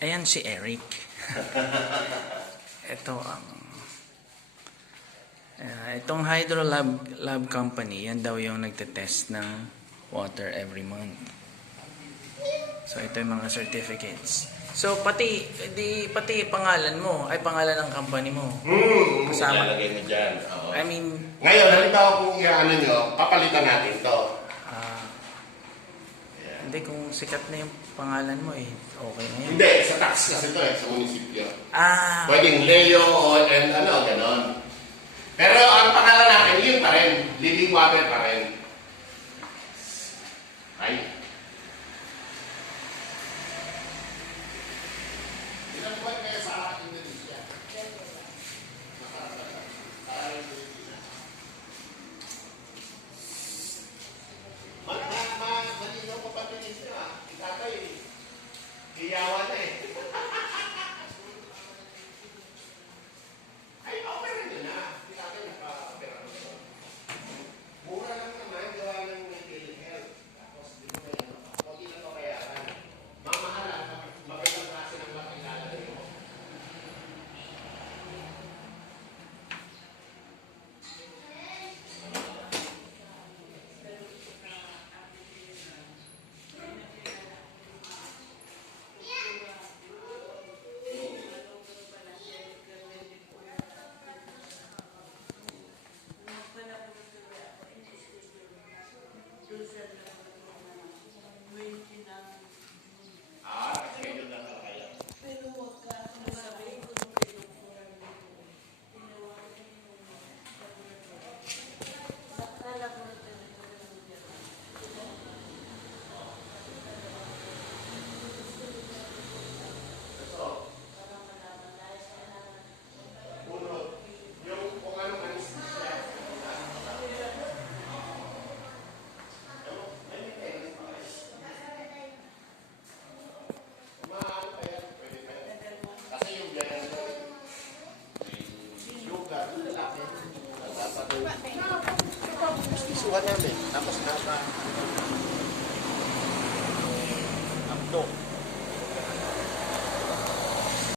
Ayan si Eric. Ito ang itong Hydro Lab Company, yan daw yung nagte-test ng water every month. So ito yung mga certificates. So pati pangalan mo, ay pangalan ng company mo. Kasama. Ilalagay mo dyan. Oo. I mean, Ngayon, halimbawa kung iaano nyo, papalitan natin to. hindi, kung sikat na yung pangalan mo okay na yun. Hindi, sa tax kasi to sa munisipyo. Ah, Pwedeng Leo o and ano, ganon. Pero ang pangalan natin, yun pa rin. Living water pa rin. Ay. Ilang buwan kaya sa Indonesia? Malinaw pa pa rin ito ah. Itatay, iyawan na eh. Ay, okay rin yun ah. Itatay nagpa-opera nito. Mura lang naman, gawa ng telehealth. Tapos, di mo na yun. Huwag ilan o kayaran. Mamahalan, magandang klase ng makilala mo. Schedule lang talaga yan. Yung kung anong anesthesia. Umaano pa yan, pwede pa yan. Kasi yung ganyan ko, may yoga, yung lalaki. Isuhan namin. Tapos nasa abdo.